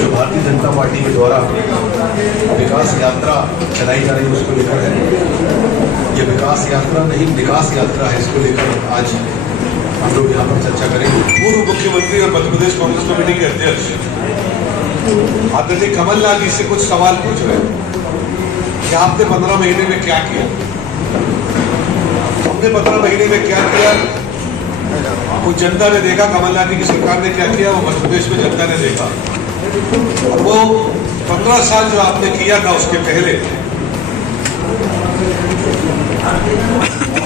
जो भारतीय जनता पार्टी के द्वारा विकास यात्रा चलाई जा रही है उसको लेकर है। ये विकास यात्रा नहीं, विकास यात्रा है, इसको लेकर आज हम लोग यहाँ पर चर्चा करेंगे। पूर्व मुख्यमंत्री और मध्य प्रदेश कांग्रेस कमेटी के अध्यक्ष आदरणीय कमलनाथ जी से कुछ सवाल पूछ रहे हैं कि आपने 15 महीने में क्या किया। हमने 15 महीने में क्या किया वो जनता ने देखा, कमलनाथ जी की सरकार ने क्या किया वो मध्य प्रदेश में जनता ने देखा। और वो 15 साल जो आपने किया था उसके पहले,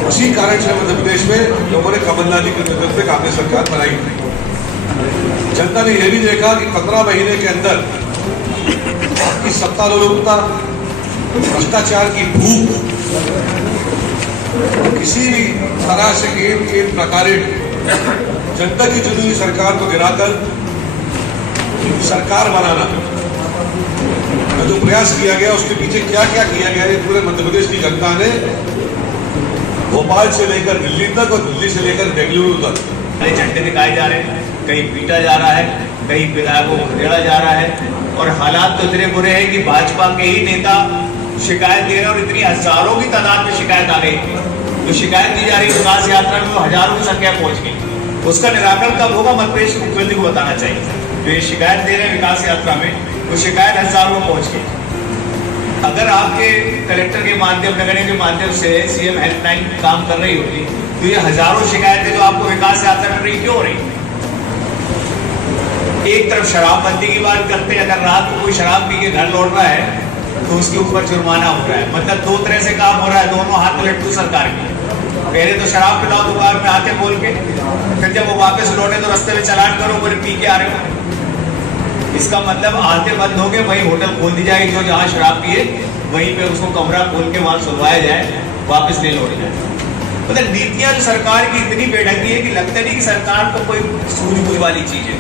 उसी कारण से मध्य प्रदेश में लोगों ने कमलनाथ जी के नेतृत्व में कांग्रेस सरकार बनाई थी। जनता ने यह भी देखा कि 15 महीने के अंदर आपकी सत्तारूढ़ता, भ्रष्टाचार की भूख, किसी भी तरह से एक प्रकार जनता की चुनी हुई सरकार को गिराकर सरकार बनाना जो प्रयास किया गया, उसके पीछे क्या क्या किया गया है पूरे मध्य प्रदेश की जनता ने भोपाल से लेकर दिल्ली तक और दिल्ली से लेकर बेंगलुरु तक कई झंडे दिखाए जा रहे हैं, कहीं पीटा जा रहा है, कहीं विधायकों को खदेड़ा जा रहा है। और हालात तो इतने बुरे हैं कि भाजपा के ही नेता शिकायत दे रहे हैं और इतनी हजारों की तादाद में शिकायत आ गई। जो शिकायत दी जा रही है विकास यात्रा में वो हजारों की संख्या पहुंच गई। उसका निराकरण कब होगा मध्य प्रदेश मुख्यमंत्री को बताना चाहिए। जो ये शिकायत दे रहे हैं विकास यात्रा में, वो शिकायत हजारों में पहुंच गई। अगर आपके कलेक्टर के माध्यम, नगर के माध्यम से सीएम हेल्पलाइन काम कर रही होती तो ये हजारों शिकायतें जो आपको विकास यात्रा कर रही क्यों हो रही। एक तरफ शराबबंदी की बात करते हैं, अगर रात को कोई शराब पी के घर लौट रहा है तो उसके ऊपर जुर्माना हो रहा है। मतलब दो तरह से काम हो रहा है, दोनों हाथ में लट्टू सरकार के। पहले तो शराब पिलाओ दुकान में आते बोल के, फिर जब वो वापस लौटे तो रास्ते में चलान करो, बोले पी के आ रहे हो। इसका मतलब आते बंद हो गए, वही होटल खोल दी जाएगी जो जहाँ शराब पिए वहीं पे उसको कमरा खोल के वहां सुलवाया जाए, वापस ले लौट जाए। मतलब नीतियां जो सरकार की इतनी बेढंगी है कि लगता नहीं कि सरकार को कोई सूझबूझ वाली चीज है।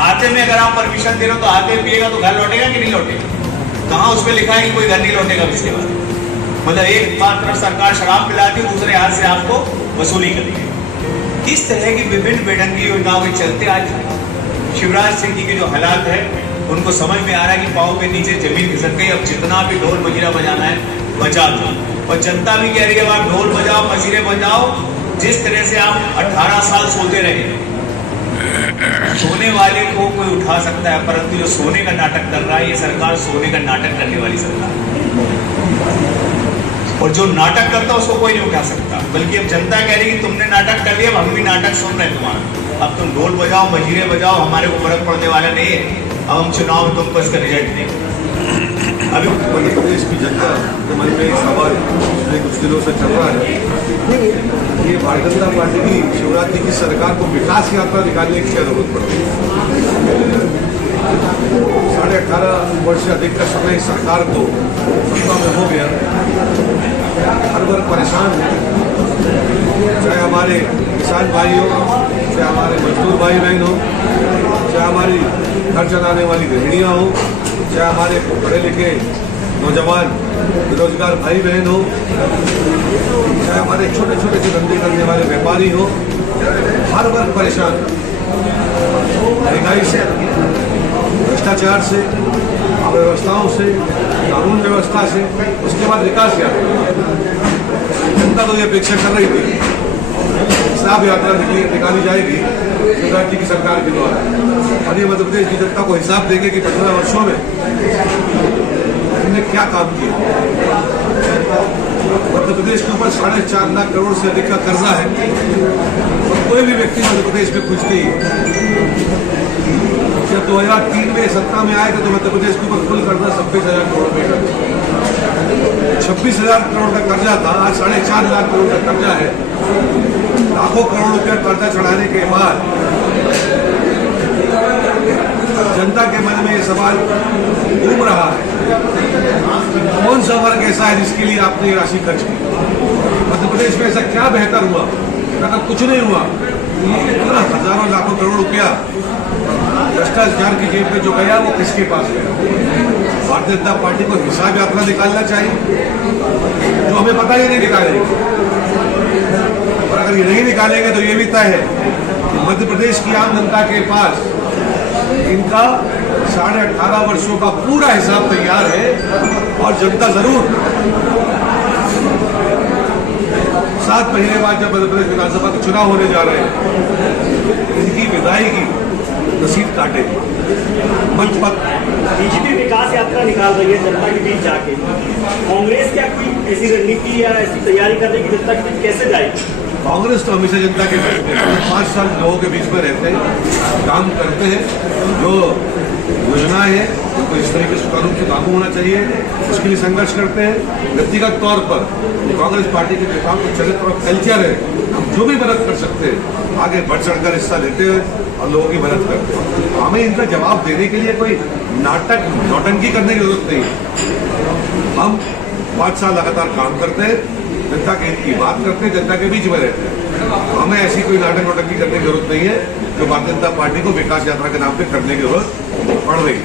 आते में अगर आप परमिशन दे रहे हो तो आते पिएगा तो घर लौटेगा कि नहीं लौटेगा। कहाँ उसमें लिखा है कि कोई घर नहीं लौटेगा इसके बाद। मतलब एक बार तरफ सरकार शराब पिलाती है, दूसरे हाथ से आपको वसूली करती है। इस तरह की विभिन्न बेढंगी योजनाओं के चलते आज शिवराज सिंह जी के जो हालात है उनको समझ में आ रहा है कि पाँव के नीचे जमीन खिसक गई। अब जितना भी ढोल मजीरा बजाना है बजा दो। और जनता भी कह रही है आप ढोल बजाओ, मजीरे बजाओ। जिस तरह से आप 18 साल सोते रहे, सोने वाले को कोई उठा सकता है, परंतु जो सोने का नाटक कर रहा है ये सरकार सोने का नाटक करने वाली सरकार। और जो नाटक करता है उसको कोई नहीं उठा सकता। बल्कि अब जनता कह रही है कि तुमने नाटक कर लिया, अब हम भी नाटक सुन रहे हैं तुम्हारा। अब तुम ढोल बजाओ, मजीरे बजाओ, हमारे को फर्क पड़ने वाला नहीं है। अब हम चुनाव में तुमको इसका रिजल्ट देंगे। अभी मध्य प्रदेश की जनता के मन में सवाल पिछले कुछ दिनों से चल रहा है, ये भारतीय जनता पार्टी की शिवराज जी की सरकार को विकास यात्रा निकालने की क्या जरूरत पड़ती है। 18.5 वर्ष से अधिक का समय इस सरकार को सत्ता में हो गया। हर वर्ग परेशान है, चाहे हमारे किसान भाई हो, चाहे हमारे मजदूर भाई बहन हो, चाहे हमारी घर चलाने वाली गृहिणियाँ हो, चाहे हमारे पढ़े लिखे नौजवान बेरोजगार भाई बहन हो, चाहे हमारे छोटे छोटे से धंधे करने वाले व्यापारी हो, हर वर्ग परेशान। महंगाई से, भ्रष्टाचार से, अव्यवस्थाओं से, कानून व्यवस्था से, उसके बाद विकास यात्रा। जनता तो ये अपेक्षा कर रही थी हिसाब यात्रा निकाली जाएगी शिवराज जी की सरकार के द्वारा, और ये मध्य प्रदेश की जनता को हिसाब देंगे कि 15 वर्षों में हमने क्या काम किया। मध्य प्रदेश के ऊपर 4.5 लाख करोड़ से अधिक का कर्जा है। और कोई भी व्यक्ति मध्य प्रदेश में कुछ नहीं। जब 2003 में सत्ता में आए थे तो मध्य प्रदेश के ऊपर कुल कर्जा 26,000 करोड़ रुपए का, 26,000 करोड़ का कर्जा था। आज 4.5 लाख करोड़ का कर्जा है। लाखों करोड़ रुपया कर्जा चढ़ाने के बाद जनता के मन में ये सवाल घूम रहा है, कौन सा वर्ग ऐसा है जिसके लिए आपने ये राशि खर्च की। मध्य प्रदेश में ऐसा क्या बेहतर हुआ, अगर कुछ नहीं हुआ। इतना हजारों लाखों करोड़ रुपया भ्रष्टाचार की जेब में जो गया वो किसके पास गया। भारतीय जनता पार्टी को हिसाब यात्रा निकालना चाहिए, जो हमें पता ही नहीं निकालेंगे। और अगर ये नहीं निकालेंगे तो ये भी तय है कि मध्य प्रदेश की आम जनता के पास इनका 18.5 वर्षों का पूरा हिसाब तैयार है और जनता जरूर 7 महीने बाद जब मध्य प्रदेश विधानसभा के चुनाव होने जा रहे हैं, इनकी विदाई की रसीद काटेगी मंच पर। बीजेपी विकास यात्रा निकाल रही है जनता के बीच जाके, कांग्रेस क्या कोई ऐसी रणनीति या ऐसी तैयारी कर रही है कि जनता के बीच कैसे जाएगी? कांग्रेस तो हमेशा जनता के बीच में 5 साल लोगों के बीच में रहते हैं, काम करते हैं, जो योजनाएं हैं तो इस तरीके से कानून से लागू होना चाहिए, उसके लिए संघर्ष करते हैं। व्यक्तिगत तौर पर कांग्रेस पार्टी के नेताओं को चरित्र और कल्चर है, हम जो भी मदद कर सकते हैं आगे बढ़ चढ़कर हिस्सा लेते हैं और लोगों की मदद करते हैं। हमें इनका जवाब देने के लिए कोई नाटक नौटंकी करने की जरूरत नहीं है। हम 5 साल लगातार काम करते हैं, जनता के हित की बात करते हैं, जनता के बीच में रहते हैं। हमें ऐसी कोई नाटक नौटंकी करने की जरूरत नहीं है जो भारतीय जनता पार्टी को विकास यात्रा के नाम पे करने की जरूरत पड़ रही है।